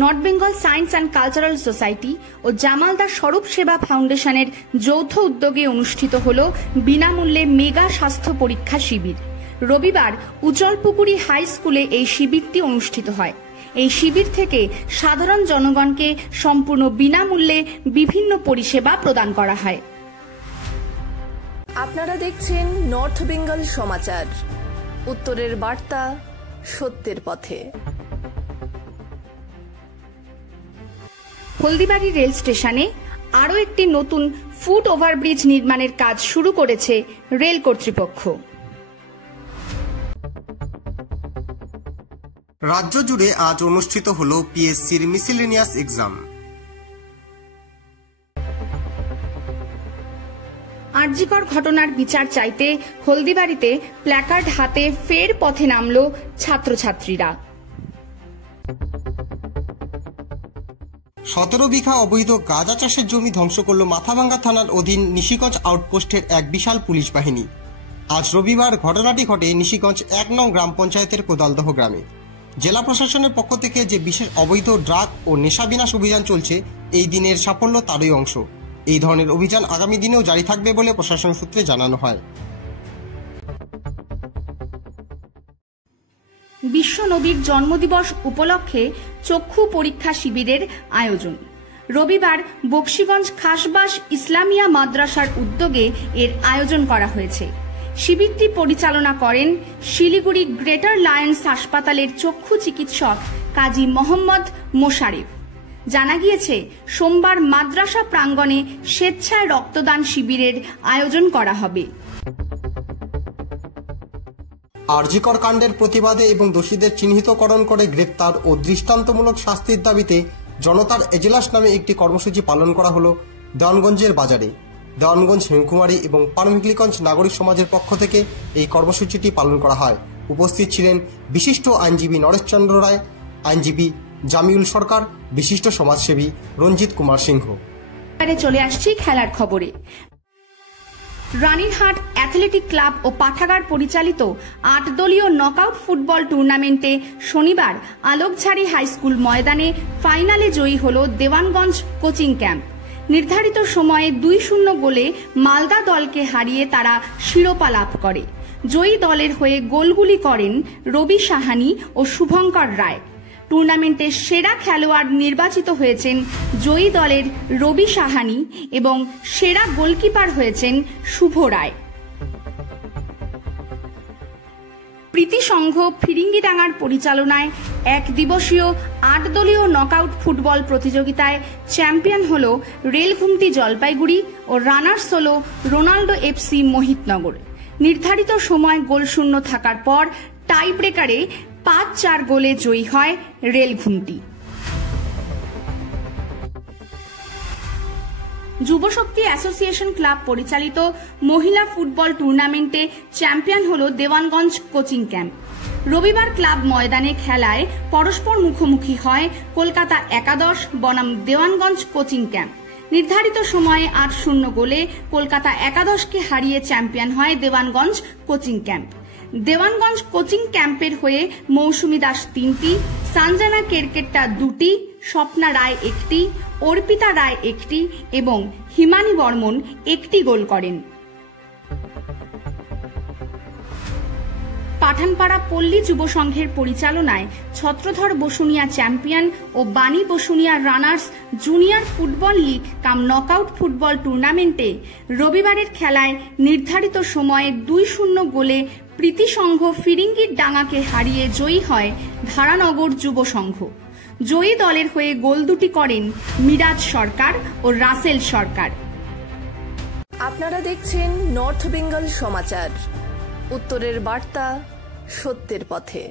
North Bengal Science and Cultural Society ও জামালদার স্বরূপ সেবা ফাউন্ডেশনের যৌথ উদ্যোগে অনুষ্ঠিত হল বিনামূল্যে মেগা স্বাস্থ্য পরীক্ষা শিবির। রবিবার উজ্জ্বলপুকুরি হাই স্কুলে এই শিবিরটি অনুষ্ঠিত হয়। এই শিবির থেকে সাধারণ জনগণকে সম্পূর্ণ বিনামূল্যে বিভিন্ন পরিষেবা প্রদান করা হয়। আপনারা দেখছেন নর্থ বেঙ্গল সমাচার, উত্তরের বার্তা, সত্যের পথে। হলদিবাড়ি রেল স্টেশনে আরও একটি নতুন ফুট ওভারব্রিজ নির্মাণের কাজ শুরু করেছে রেল কর্তৃপক্ষ। রাজ্য জুড়ে আজ অনুষ্ঠিত হল পিএসসির মিসেলেনিয়াস এক্সাম। আরজিকর ঘটনার বিচার চাইতে হলদিবাড়িতে প্ল্যাকার্ড হাতে ফের পথে নামল ছাত্রছাত্রীরা। 17 বিঘা অবৈধ গাঁজা চাষের জমি ধ্বংস করল মাথাভাঙ্গা থানার অধীন নিশিগঞ্জ আউটপোস্টের এক বিশাল পুলিশ বাহিনী। আজ রবিবার ঘটনাটি ঘটে নিশিগঞ্জ 1 নং গ্রাম পঞ্চায়েতের কোদালদহ গ্রামে। জেলা প্রশাসনের পক্ষ থেকে যে বিশেষ অবৈধ ড্রাগ ও নেশা বিনাশ অভিযান চলছে, এই দিনের সাফল্য তারই অংশ। এই ধরনের অভিযান আগামী দিনেও জারি থাকবে বলে প্রশাসন সূত্রে জানানো হয়। বিশ্ব নবীর জন্মদিবস উপলক্ষে চক্ষু পরীক্ষা শিবিরের আয়োজন। রবিবার বক্সিগঞ্জ খাসবাস ইসলামিয়া মাদ্রাসার উদ্যোগে এর আয়োজন করা হয়েছে। শিবিরটি পরিচালনা করেন শিলিগুড়ি গ্রেটার লায়ন্স হাসপাতালের চক্ষু চিকিৎসক কাজী মোহাম্মদ মোশারেফ। জানা গিয়েছে, সোমবার মাদ্রাসা প্রাঙ্গণে স্বেচ্ছায় রক্তদান শিবিরের আয়োজন করা হবে। আরজিকর কাণ্ডের প্রতিবাদে এবং দোষীদের চিহ্নিতকরণ করে গ্রেপ্তার ও দৃষ্টান্তমূলক শাস্তির দাবিতে জনতার এজলাস নামে একটি কর্মসূচি পালন করা হলো দেওয়ানগঞ্জের বাজারে। দেওয়ানগঞ্জ হিমকুমারী এবং পানভিকলিগঞ্জ নাগরিক সমাজের পক্ষ থেকে এই কর্মসূচিটি পালন করা হয়। উপস্থিত ছিলেন বিশিষ্ট আইনজীবী নরেশচন্দ্র রায়, আইনজীবী জামিউল সরকার, বিশিষ্ট সমাজসেবী রঞ্জিত কুমার সিংহ। চলে আসছি খেলার খবরে। রানীরহাট অ্যাথলেটিক ক্লাব ও পাঠাগার পরিচালিত 8 দলীয় নকআউট ফুটবল টুর্নামেন্টে শনিবার আলোকঝাড়ি হাই স্কুল ময়দানে ফাইনালে জয়ী হল দেওয়ানগঞ্জ কোচিং ক্যাম্প। নির্ধারিত সময়ে 2-0 গোলে মালদা দলকে হারিয়ে তারা শিরোপা লাভ করে। জয়ী দলের হয়ে গোলগুলি করেন রবি সাহানি ও শুভঙ্কর রায়। টুর্নামেন্টের সেরা খেলোয়াড় নির্বাচিত হয়েছেন জয়ী দলের রবি সাহানি এবং সেরা গোলকিপার হয়েছেন শুভ রায়। প্রীতি সংঘ ফিরিঙ্গিডাঙ্গার পরিচালনায় 1 দিবসীয় 8 দলীয় নকআউট ফুটবল প্রতিযোগিতায় চ্যাম্পিয়ন হল রেলঘুমটি জলপাইগুড়ি ও রানার্স হল রোনাল্ডো এফসি মোহিতনগর। নির্ধারিত সময় গোলশূন্য থাকার পর টাই ব্রেকারে 5-4 গোলে জয়ী হয় রেলঘুমটি। যুবশক্তি অ্যাসোসিয়েশন ক্লাব পরিচালিত মহিলা ফুটবল টুর্নামেন্টে চ্যাম্পিয়ন হল দেওয়ানগঞ্জ কোচিং ক্যাম্প। রবিবার ক্লাব ময়দানে খেলায় পরস্পর মুখোমুখি হয় কলকাতা একাদশ বনাম দেওয়ানগঞ্জ কোচিং ক্যাম্প। নির্ধারিত সময়ে 8-0 গোলে কলকাতা একাদশকে হারিয়ে চ্যাম্পিয়ন হয় Dewanganj coaching camp. Dewanganj coaching ক্যাম্পের হয়ে মৌসুমী দাস 3টি, সঞ্জনা কেরকেট্টা 2টি, স্বপ্না রায় 1টি, অর্পিতা রায় 1টি এবং হিমানী বর্মন 1টি গোল করেন। পাঠানপাড়া পল্লী যুব সংঘের পরিচালনায় ছত্রধর বসুনিয়া চ্যাম্পিয়ন ও বাণী Basunia runners junior football league কাম নকআউট ফুটবল টুর্নামেন্টে রবিবারের খেলায় নির্ধারিত সময়ে 2-0 গোলে প্রীতি সংঘ ফিরিঙ্গির ডাঙ্গাকে হারিয়ে জয়ী হয় ধারানগর যুব সংঘ। জয়ী দলের হয়ে গোল দুটি করেন মিরাজ সরকার ও রাসেল সরকার। আপনারা দেখছেন নর্থ বেঙ্গল সমাচার, উত্তরের বার্তা, সত্যের পথে।